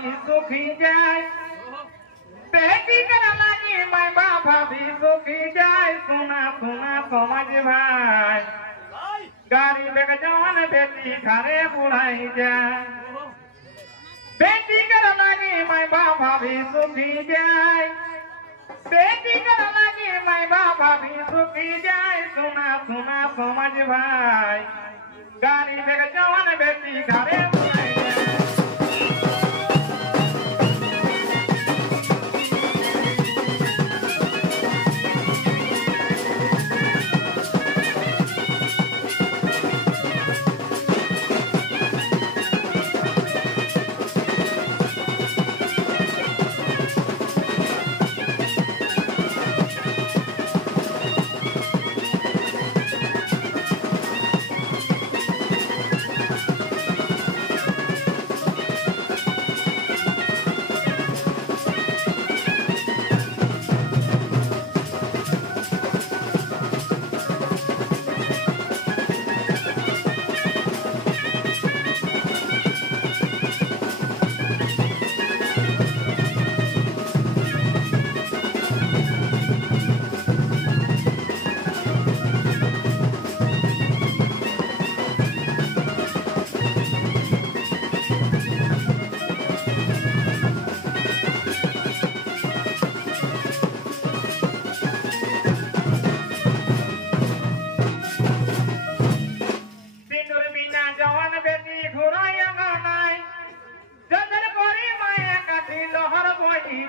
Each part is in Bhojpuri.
ভাবি সুখী যায় বেটি কেনা লাগি মাই বাপ ভাবি সুখী যায় সোনা সোনা সমাজ ভাই গাড়ি বেগ জওয়ান বেটি ঘরে বুড়াই যায় बेटी कर लगी मैं बाप भाभी सुखी जाए बेटी कर लगी मैं बाप भाभी सुखी जाए सुना सुना समझ भाई गाड़ी बेग जवान बेटी घरे बुलाई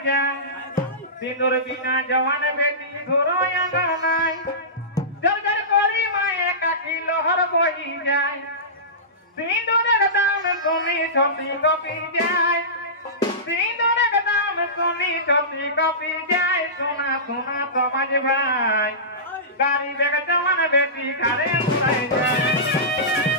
जाए सिंदूर बिना जवान बेटी घोरो अंगनाई जल कोरी माए काकी लोहर बोही जाए सिंदूर दाम सोनी छोटी कपी जाए सिंदूर दाम सोनी छोटी कपी जाए सोना सोना समझ भाई गाड़ी बेग जवान बेटी घरे बुलाई जाए